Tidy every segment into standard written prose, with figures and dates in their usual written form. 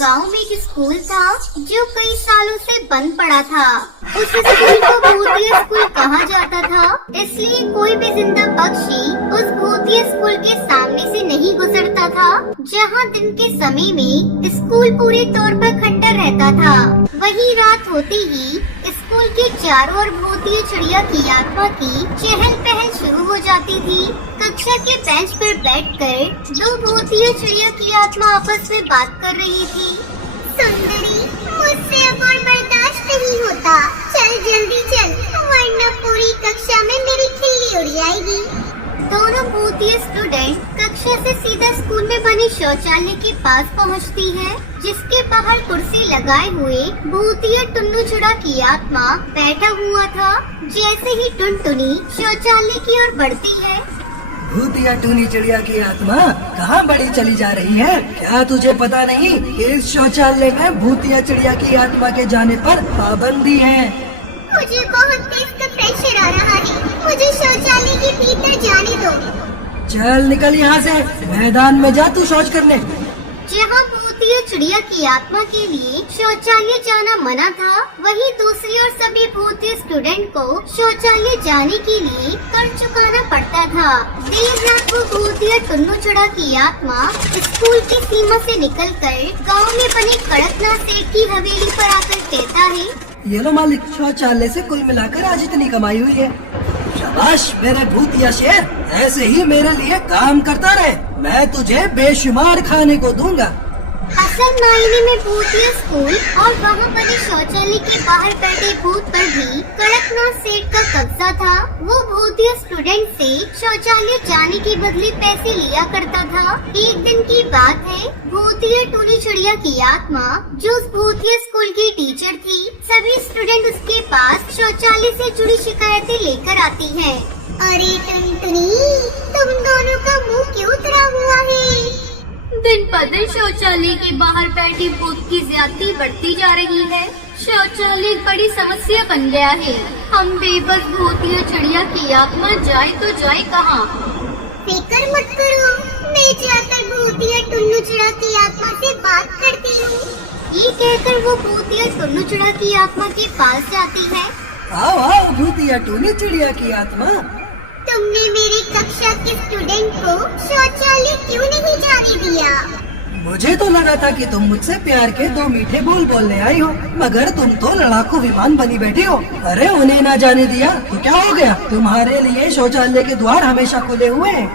गांव में एक स्कूल था जो कई सालों से बंद पड़ा था। उस स्कूल को भूतिया स्कूल कहा जाता था, इसलिए कोई भी जिंदा पक्षी उस भूतिया स्कूल के सामने से नहीं गुजरता था। जहां दिन के समय में स्कूल पूरे तौर पर खंडर रहता था, वहीं रात होते ही स्कूल के चारों ओर भूतिया चिड़िया की आत्मा की चहल पहल शुरू हो जाती थी। कक्षा के बेंच पर बैठकर दो भूतिया चिड़िया की आत्मा आपस में बात कर रही थी। सुंदरी, मुझसे अब और बर्दाश्त नहीं होता, चल जल्दी चल, वरना पूरी कक्षा में मेरी खिल्ली उड़ जाएगी। दोनों भूतिया स्टूडेंट कक्षा से सीधा स्कूल में बने शौचालय के पास पहुंचती है, जिसके बाहर कुर्सी लगाए हुए भूतिया टुन्नू चिड़ा की आत्मा बैठा हुआ था। जैसे ही टुनटुनी शौचालय की ओर बढ़ती है, भूतिया टूनी चिड़िया की आत्मा कहाँ बड़ी चली जा रही है? क्या तुझे पता नहीं कि इस शौचालय में भूतिया चिड़िया की आत्मा के जाने पर पाबंदी है। मुझे बहुत तेज का प्रेशर आ रहा है, मुझे शौचालय के भीतर जाने दो। चल निकल यहाँ से, मैदान में जा तू शौच करने। जहाँ भूतिया चिड़िया की आत्मा के लिए शौचालय जाना मना था, वहीं दूसरी ओर सभी भूतिया स्टूडेंट को शौचालय जाने के लिए कर चुकाना पड़ता था। देर रात को भूतिया टुन्नू चिड़ा की आत्मा स्कूल की सीमा से निकलकर गांव में बने कड़कनाथ सेठ की हवेली पर आकर कहता है, ये लो मालिक, शौचालय से कुल मिलाकर आज इतनी कमाई हुई है। शाबाश मेरे भूतिया शेर, ऐसे ही मेरे लिए काम करता रहे, मैं तुझे बेशुमार खाने को दूंगा। असल मायने में भूतिया स्कूल और वहाँ बने शौचालय के बाहर बैठे भूत पर भी कड़कनाथ सेठ का कब्जा था। वो भूतिया स्टूडेंट से शौचालय जाने के बदले पैसे लिया करता था। एक दिन की बात है, भूतिया टूनी चिड़िया की आत्मा, जो उस भूतिया स्कूल की टीचर थी, सभी स्टूडेंट उसके पास शौचालय से जुड़ी शिकायतें लेकर आती है। अरे टुनटुनी, तुम दोनों का मुँह क्यों उतरा हुआ है? दिन पर दिन शौचालय के बाहर बैठी भूत की ज्यादती बढ़ती जा रही है। शौचालय एक बड़ी समस्या बन गया है। हम बेबस भूतिया चिड़िया की आत्मा जाए तो जाए कहाँ? फिक्र मत करो, मैं जाकर भूतिया टुन्नू चिड़ा की आत्मा से बात करती हूँ। ये कहकर वो भूतिया टुन्नू चिड़ा की आत्मा के पास जाती है। आओ आओ भूतिया टूनी चिड़िया की आत्मा, तुमने मेरी कक्षा के स्टूडेंट को शौचालय क्यों नहीं जाने दिया? मुझे तो लगा था कि तुम मुझसे प्यार के दो मीठे बोल बोलने आई हो, मगर तुम तो लड़ाकू विमान बनी बैठी हो। अरे उन्हें ना जाने दिया तो क्या हो गया? तुम्हारे लिए शौचालय के द्वार हमेशा खुले हुए हैं।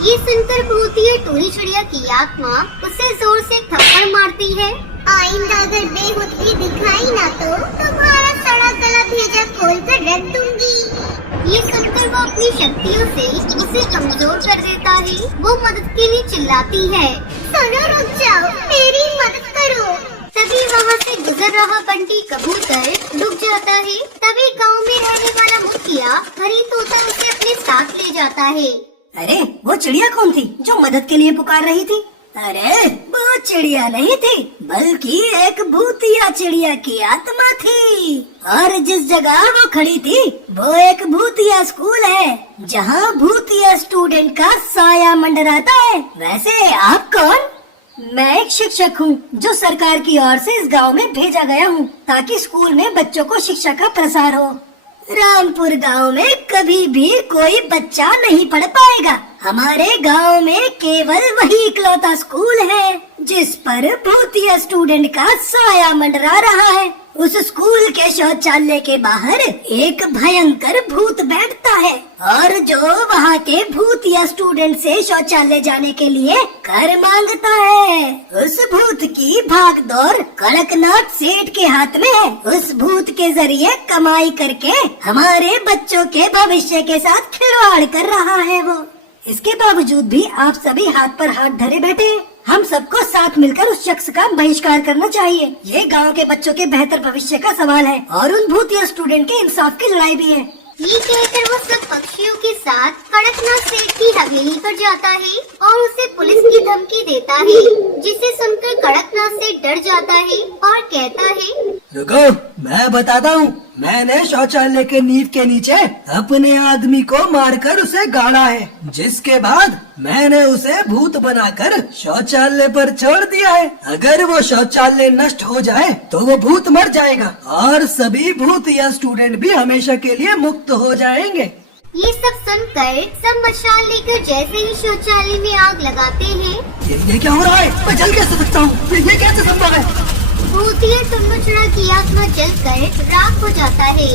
ये सुनकर भूतिया टूनी चिड़िया की आत्मा उसे जोर से थप्पड़ मारती है। आइंदा अगर बेहुदगी दिखाई ना तो तुम्हारा सड़ा गला भेजा खोल कर रख दूंगी। ये सुनकर वो अपनी शक्तियों से उसे कमजोर कर देता है। वो मदद के लिए चिल्लाती है, सुनो रुक जाओ, मेरी मदद करो। तभी वहाँ से गुजर रहा बंटी कबूतर रुक जाता है। तभी गांव में रहने वाला मुखिया हरी तोता उसे अपने साथ ले जाता है। अरे वो चिड़िया कौन थी जो मदद के लिए पुकार रही थी? अरे वो चिड़िया नहीं थी, बल्कि एक भूतिया चिड़िया की आत्मा थी। और जिस जगह वो खड़ी थी वो एक भूतिया स्कूल है, जहाँ भूतिया स्टूडेंट का साया मंडराता है। वैसे आप कौन? मैं एक शिक्षक हूँ जो सरकार की ओर से इस गांव में भेजा गया हूँ, ताकि स्कूल में बच्चों को शिक्षा का प्रसार हो। रामपुर गांव में कभी भी कोई बच्चा नहीं पढ़ पाएगा। हमारे गांव में केवल वही इकलौता स्कूल है जिस पर भूतिया स्टूडेंट का साया मंडरा रहा है। उस स्कूल के शौचालय के बाहर एक भयंकर भूत बैठता है, और जो वहाँ के भूतिया स्टूडेंट से शौचालय जाने के लिए कर मांगता है। उस भूत की भागदौड़ कड़कनाथ सेठ के हाथ में है। उस भूत के जरिए कमाई करके हमारे बच्चों के भविष्य के साथ खिलवाड़ कर रहा है वो। इसके बावजूद भी आप सभी हाथ पर हाथ धरे बैठे। हम सबको साथ मिलकर उस शख्स का बहिष्कार करना चाहिए। ये गांव के बच्चों के बेहतर भविष्य का सवाल है, और उन भूतिया स्टूडेंट के इंसाफ की लड़ाई भी है। ये कहकर वो सब पक्षियों के साथ कड़कनाथ सेठ की हवेली पर जाता है और उसे पुलिस की धमकी देता है, जिसे सुनकर कड़कनाथ सेठ डर जाता है और कहता है, रुको, मैं बताता हूँ। मैंने शौचालय के नींव के नीचे अपने आदमी को मारकर उसे गाड़ा है, जिसके बाद मैंने उसे भूत बनाकर शौचालय पर छोड़ दिया है। अगर वो शौचालय नष्ट हो जाए तो वो भूत मर जाएगा और सभी भूत या स्टूडेंट भी हमेशा के लिए मुक्त हो जाएंगे। ये सब सुनकर सब मशाल लेकर जैसे ही शौचालय में आग लगाते हैं, ये क्या हो रहा है? मैं जल कैसे सकता हूँ? ये कैसे संभव है? भूतिया टुन्नू चिड़ा की आत्मा जलकर राख हो जाता है।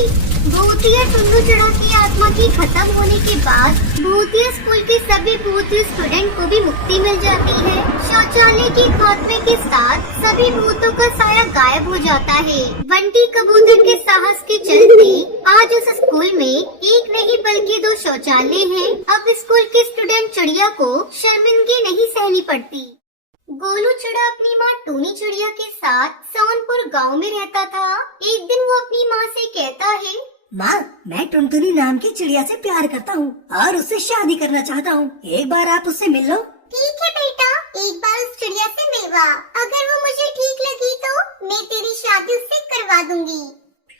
भूतिया टुन्नू चिड़ा की आत्मा की खत्म होने के बाद भूतिया स्कूल के सभी भूतिया स्टूडेंट को भी मुक्ति मिल जाती है। शौचालय के खात्मे के साथ सभी भूतों का साया गायब हो जाता है। बंटी कबूतर के साहस के चलते आज उस स्कूल में एक नहीं बल्कि 2 शौचालय हैं। अब स्कूल के स्टूडेंट चिड़िया को शर्मिंदगी नहीं सहनी पड़ती। गोलू चिड़ा अपनी माँ टूनी चिड़िया के साथ सोनपुर गांव में रहता था। एक दिन वो अपनी माँ से कहता है, माँ, मैं टुनटुनी नाम की चिड़िया से प्यार करता हूँ और उससे शादी करना चाहता हूँ। एक बार आप उससे मिल लो। ठीक है बेटा, एक बार उस चिड़िया से मिलवा। अगर वो मुझे ठीक लगी तो मैं तेरी शादी उससे करवा दूंगी।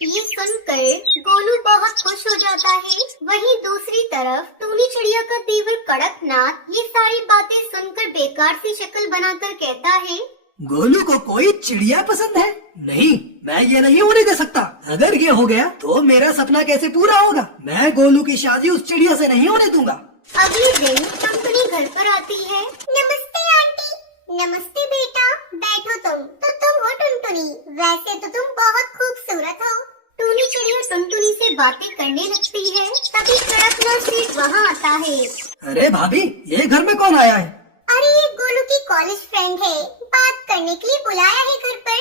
ये सुनकर गोलू बहुत खुश हो जाता है। वहीं दूसरी तरफ टूनी चिड़िया का देवर कड़कनाथ ये सारी बातें सुनकर बेकार सी शक्ल बनाकर कहता है, गोलू को कोई चिड़िया पसंद है? नहीं, मैं ये नहीं होने दे सकता। अगर ये हो गया तो मेरा सपना कैसे पूरा होगा? मैं गोलू की शादी उस चिड़िया से नहीं होने दूंगा। अगले दिन टुनटुनी घर पर आती है। नमस्ते आंटी। नमस्ते बेटा, बैठो तुम। तो तुम हो टुनटुनी? वैसे तो तुम बहुत खूबसूरत हो। टूनी चिड़िया टुनटुनी से बातें करने लगती है। तभी कड़कनाथ सेठ वहाँ आता है। अरे भाभी, ये घर में कौन आया है? अरे ये गोलू की कॉलेज फ्रेंड है, बात करने के लिए बुलाया है घर पर।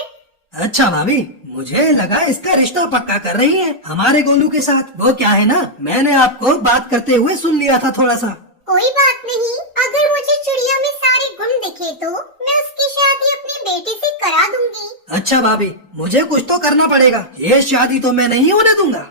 अच्छा भाभी, मुझे लगा इसका रिश्ता पक्का कर रही है हमारे गोलू के साथ। वो क्या है ना, मैंने आपको बात करते हुए सुन लिया था थोड़ा सा। कोई बात नहीं, अगर मुझे चिड़िया में सारे गुण दिखे तो मैं उसकी शादी अपने बेटे से करा दूंगी। अच्छा भाभी, मुझे कुछ तो करना पड़ेगा, ये शादी तो मैं नहीं होने दूंगा।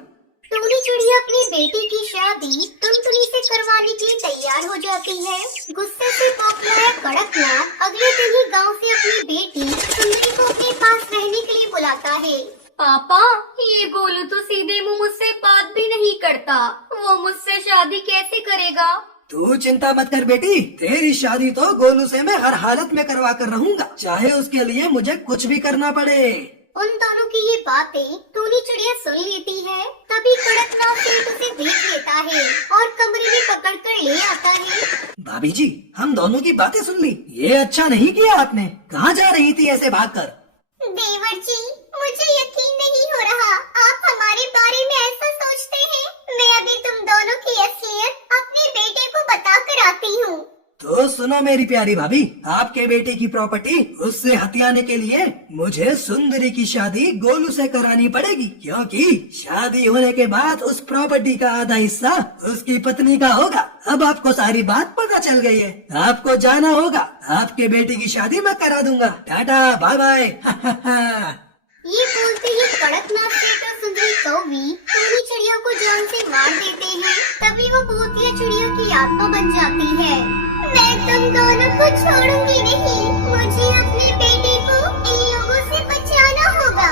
टूनी चिड़िया अपनी बेटी की शादी टुनटुनी से करवाने के लिए तैयार हो जाती है। गुस्से से बौखलाया कड़कनाथ अगले दिन ही गांव से अपनी बेटी सुंदरी को अपने पास रहने के लिए बुलाता है। पापा, ये गोलू तो सीधे मुंह मुझसे बात भी नहीं करता। वो मुझसे शादी कैसे करेगा? तू चिंता मत कर बेटी, तेरी शादी तो गोलू से मैं हर हालत में करवा कर रहूंगा, चाहे उसके लिए मुझे कुछ भी करना पड़े। उन दोनों की ये बातें टूनी चिड़िया सुन लेती है। तभी कड़कनाथ सेठ उसे देख लेता है और कमरे में पकड़ कर ले आता है। भाभी जी, हम दोनों की बातें सुन ली, ये अच्छा नहीं किया आपने। कहाँ जा रही थी ऐसे भागकर? देवर जी, मुझे यकीन नहीं हो रहा आप हमारे बारे में ऐसा सोचते हैं। मैं अभी तुम दोनों की असलियत अपने बेटे को बता कर आती हूँ। तो सुनो मेरी प्यारी भाभी, आपके बेटे की प्रॉपर्टी उससे हथियाने के लिए मुझे सुंदरी की शादी गोलू से करानी पड़ेगी, क्योंकि शादी होने के बाद उस प्रॉपर्टी का आधा हिस्सा उसकी पत्नी का होगा। अब आपको सारी बात पता चल गई है, आपको जाना होगा। आपके बेटे की शादी मैं करा दूंगा। Tata, bye bye. ये बोलते ही कड़कनाथ सेठ और सुंदरी कौवी टूनी चिड़िया को जान से मार देते हैं। तभी वो भूतिया चिड़िया की आत्मा बन जाती है। मैं तुम दोनों को छोड़ूंगी नहीं, मुझे अपने बेटे को इन लोगों से बचाना होगा।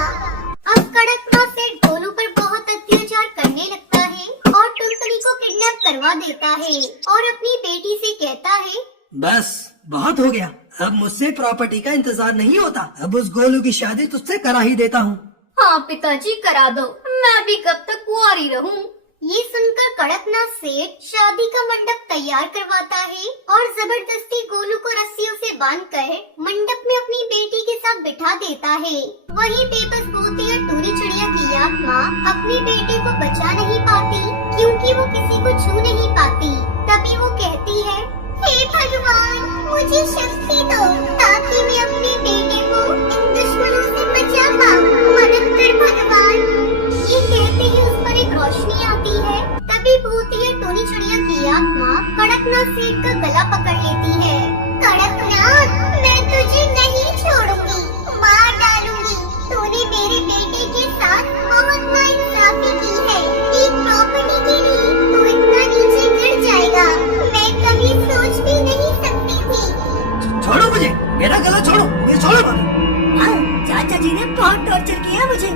अब कड़कनाथ सेठ गोलू पर बहुत अत्याचार करने लगता है और टुनटुनी को किडनैप करवा देता है और अपनी बेटी से कहता है, बस बहुत हो गया, अब मुझसे प्रॉपर्टी का इंतजार नहीं होता। अब उस गोलू की शादी तुझसे करा ही देता हूँ। हाँ पिताजी, करा दो, मैं भी कब तक कुंवारी रहूं। ये सुनकर कड़कनाथ सेठ शादी का मंडप तैयार करवाता है और जबरदस्ती गोलू को रस्सियों से बांधकर मंडप में अपनी बेटी के साथ बिठा देता है। वहीं बेबस भूतिया टूनी चिड़िया की आत्मा अपने बेटे को बचा नहीं पाती, क्योंकि वो किसी को छू नहीं पाती। तभी वो कहती है, हे भगवान, मुझे शक्ति दो ताकि मैं अपने बेटे को इन दुश्मनों से बचा पाऊं। मदद कर भगवान। ये कहते ही उस पर एक रोशनी आती है। तभी भूतिया टूनी चिड़िया की आत्मा कड़कनाथ सेठ का गला पकड़ लेती है। कड़कनाथ, मैं तुझे नहीं छोड़ूंगी, मार डालूंगी। तूने मेरे बेटे के साथ बहुत नाइंसाफी की है। एक प्रॉपर्टी के लिए तू इतना नीचे गिर जाएगा, मैं कभी सोच भी नहीं सकती थी। छोड़ो मुझे, मेरा गला छोड़ो, ये छोड़ो भाभी। हाँ, चाचा जी ने बहुत टॉर्चर किया मुझे,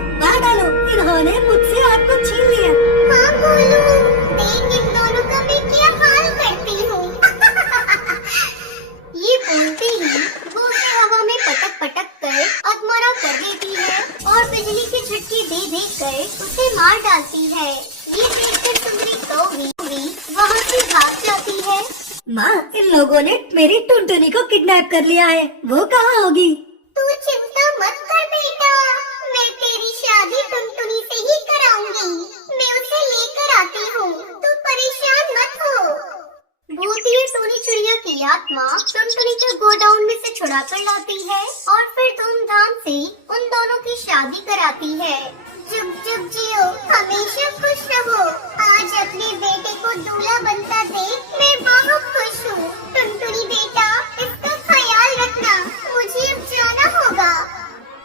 माँ, इन लोगों ने मेरी टुनटुनी को किडनैप कर लिया है। वो कहाँ होगी? तू चिंता मत कर बेटा, मैं तेरी शादी टुनटुनी से ही कराऊंगी। मैं उसे लेकर आती हूँ, तू परेशान मत हो। भूतिया टोनी चिड़िया की आत्मा टुनटुनी को गोडाउन में से छुड़ा कर लाती है और फिर धूमधाम से उन दोनों की शादी कराती है। जुग जुग जियो, हमेशा खुश रहो। आज अपने बेटे को दूल्हा बनता देख मैं बहुत खुश हूँ। टुनटुनी बेटा, इसका ख्याल रखना, मुझे अब जाना होगा।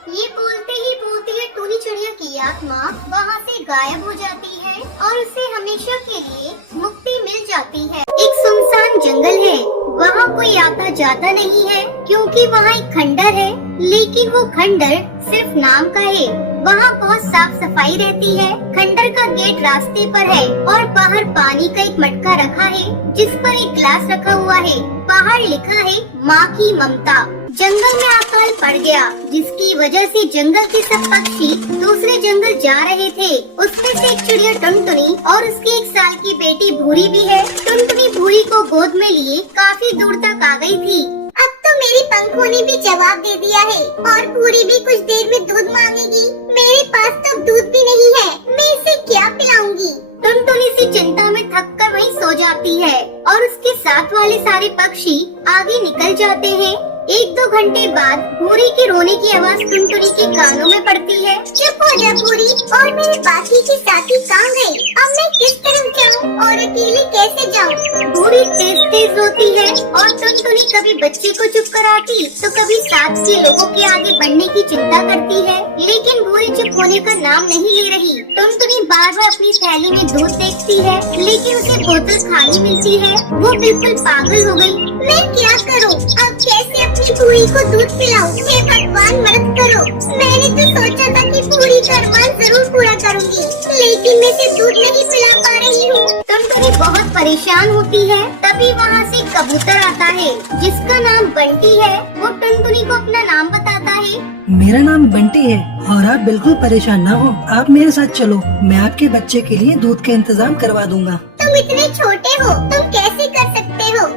ये बोलते ही भूतिया टोनी चिड़िया की आत्मा वहाँ से गायब हो जाती है और उसे हमेशा के लिए मुक्ति मिल जाती है। एक सुनसान जंगल है, वहाँ कोई आता जाता नहीं है क्योंकि वहाँ एक खंडर है, लेकिन वो खंडर सिर्फ नाम का है। वहाँ बहुत साफ सफाई रहती है। खंडर का गेट रास्ते पर है और बाहर पानी का एक मटका रखा है जिस पर एक गिलास रखा हुआ है। बाहर लिखा है माँ की ममता। जंगल में अकाल पड़ गया, जिसकी वजह से जंगल के सब पक्षी दूसरे जंगल जा रहे थे। उसमें से एक चिड़िया टुनटुनी और उसकी 1 साल की बेटी भूरी भी है। टुनटुनी भूरी को गोद में लिए काफी दूर तक आ गई थी। अब तो मेरी पंखों ने भी जवाब दे दिया है और भूरी भी कुछ देर में दूध मांगेगी। मेरे पास तो दूध भी नहीं है, मैं इसे क्या पिलाऊंगी? टुनटुनी सी चिंता में थक कर वहीं सो जाती है और उसके साथ वाले सारे पक्षी आगे निकल जाते हैं। 1-2 घंटे बाद भूरी के रोने की आवाज टुनटुनी के कानों में पड़ती है। चुप हो जा भूरी, और मेरे बाकी के साथी कहाँ गए? अब मैं किस तरफ जाऊँ और अकेले कैसे जाऊँ? भूरी तेज तेज रोती है और टुनटुनी कभी बच्चे को चुप कराती तो कभी साथ के लोगों के आगे बढ़ने की चिंता करती है, लेकिन भूरी चुप होने का नाम नहीं ले रही। टुनटुनी बार बार अपनी थैली में दूध देखती है, लेकिन उसे बोतल खाली मिलती है। वो बिल्कुल पागल हो गई। मैं क्या करूँ? अब कैसे अपनी भूरी को दूध पिलाऊं? हे भगवान, मदद करो। मैंने तो सोचा था कि भूरी का अरमान जरूर पूरा करूंगी, लेकिन मैं इसे दूध नहीं पिला पा रही हूँ। टुनटुनी बहुत परेशान होती है। तभी वहाँ से कबूतर आता है जिसका नाम बंटी है। वो टुनटुनी को अपना नाम बताता है। मेरा नाम बंटी है और आप बिल्कुल परेशान ना हो। आप मेरे साथ चलो, मैं आपके बच्चे के लिए दूध का इंतजाम करवा दूंगा। तुम इतने छोटे हो, तुम कैसे कर सकते हो?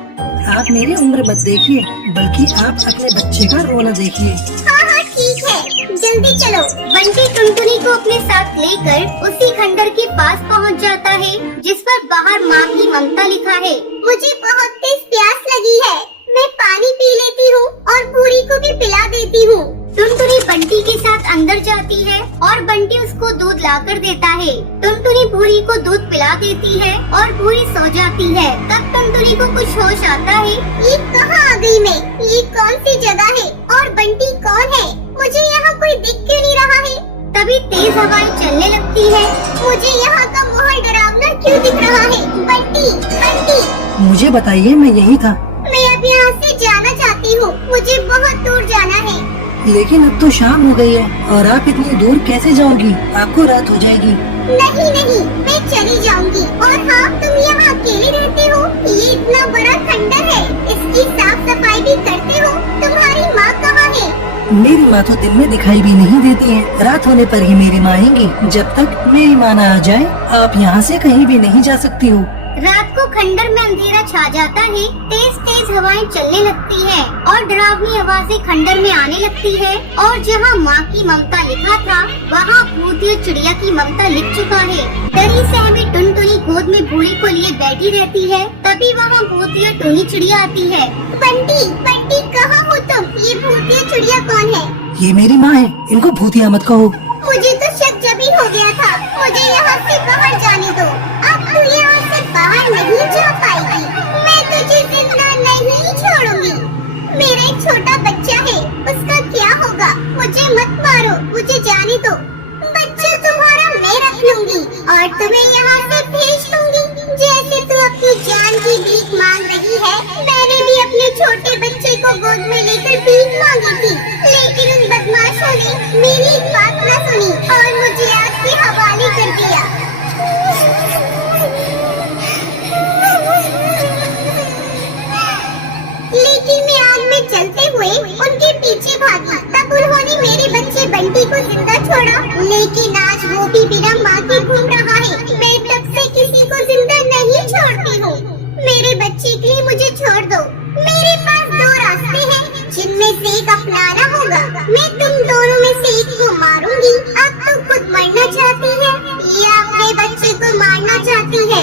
आप मेरी उम्र मत देखिए, बल्कि आप अपने बच्चे का रोना देखिए। हाँ हाँ ठीक है, जल्दी चलो। बंटी टुनटुनी को अपने साथ लेकर उसी खंडर के पास पहुंच जाता है जिस पर बाहर माँ की ममता लिखा है। मुझे बहुत तेज प्यास लगी है, मैं पानी पी लेती हूँ और भूरी को भी पिला देती हूँ। टुनटुनी बंटी के साथ अंदर जाती है और बंटी उसको दूध लाकर देता है। टुनटुनी भूरी को दूध पिला देती है और भूरी सो जाती है। तब टुनटुनी को कुछ होश आता है। ये कहाँ आ गई मैं? ये कौन सी जगह है और बंटी कौन है? मुझे यहाँ कोई दिख क्यों नहीं रहा है? तभी तेज हवाएं चलने लगती है। मुझे यहाँ का माहौल डरावना क्यों दिख रहा है? बंटी, बंटी, मुझे बताइए, मैं यही था। मैं अब यहाँ से जाना चाहती हूँ, मुझे बहुत दूर जाना है। लेकिन अब तो शाम हो गई है और आप इतनी दूर कैसे जाओगी? आपको रात हो जाएगी। नहीं नहीं, मैं चली जाऊंगी। और हाँ, तुम यहाँ अकेले रहते हो? ये इतना बड़ा खंडर है, इसकी साफ सफाई भी करते हो? तुम्हारी माँ कहाँ है? मेरी माँ तो दिन में दिखाई भी नहीं देती है। रात होने पर ही मेरी माँ आएंगी। जब तक मेरी माँ न आ जाए, आप यहाँ से कहीं भी नहीं जा सकती हो। रात को खंडर में अंधेरा छा जाता है। तेज तेज हवाएं चलने लगती हैं और डरावनी आवाजें खंडर में आने लगती है। और जहाँ माँ की ममता लिखा था, वहाँ भूतिया चिड़िया की ममता लिख चुका है। डरी सहमी टुनटुनी गोद में भूरी को लिए बैठी रहती है। तभी वहाँ भूतिया टोनी चिड़िया आती है। बंटी, बंटी, कहाँ हो तुम? ये भूतिया चिड़िया कौन है? ये मेरी माँ है, इनको भूतिया मत कहो। मुझे तो शक जब ही हो गया था। मुझे यहाँ से बाहर जाने दो। अब तू यहाँ से बाहर नहीं जा पाएगी। मैं तुझे जिंदा नहीं छोड़ूंगी। मेरा एक छोटा बच्चा है, उसका क्या होगा? मुझे मत मारो, मुझे जाने दो। बच्चा तुम्हारा मैं रख लूंगी और तुम्हें यहाँ से भेज दूंगी। जैसे तू अपनी जान की भीख मांग रही है, मैंने भी अपने छोटे बच्चे को गोद में लेकर भीख मांगी थी, लेकिन उन बदमाशों ने मेरी एक बात न सुनी और मुझे आग के हवाले कर दिया। लेकिन मैं आग में जलते हुए उनके पीछे भागी। तब उन्होंने मेरे बच्चे बंटी को जिंदा छोड़ा, लेकिन आज वो भी बिना माँ के घूम रहा है। मैं तब से किसी को जिंदा नहीं छोड़ती हूँ। मेरे बच्चे बच्चे के लिए मुझे छोड़ दो। मेरे पास दो रास्ते हैं जिनमें से एक अपनाना होगा। मैं तुम दोनों में से एक को मारूंगी। अब तो खुद मरना चाहती है या अपने बच्चे को मारना चाहती है?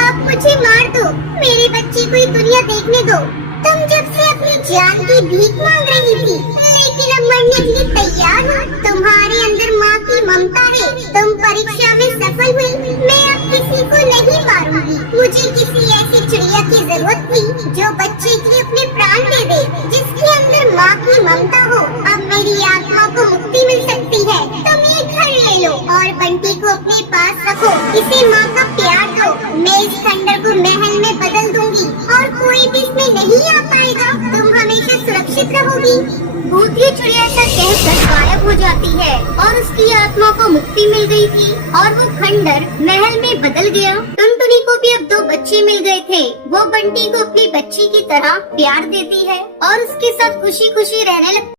आप मुझे मार दो, मेरे बच्चे को ये दुनिया देखने दो। तुम जब से अपनी जान की भीख मांग रही थी, लेकिन अब मरने के लिए तैयार हो। तुम्हारे अंदर माँ की ममता है। तुम परीक्षा में सफल हुई। मैं अब किसी को नहीं मारूंगी। मुझे किसी ऐसी चिड़िया की जरूरत थी जो बच्चे के लिए अपने प्राण दे दे, जिसके अंदर माँ की ममता हो। अब मेरी आत्मा को मुक्ति मिल सकती है। तुम ये घर ले लो और बंटी को अपने पास रखो। इसे माँ का प्यार दो। मैं इस खंडर को महल में बदल दूंगी और कोई भी इसमें नहीं आ पाएगा। तुम हमेशा सुरक्षित रहोगी। भूतिया चिड़िया ऐसा कहकर गायब हो जाती है और उसकी आत्मा को मुक्ति मिल गई थी और वो खंडर महल में बदल गया। टुनटुनी को भी अब दो बच्चे मिल गए थे। वो बंटी को अपनी बच्ची की तरह प्यार देती है और उसके साथ खुशी खुशी रहने लगती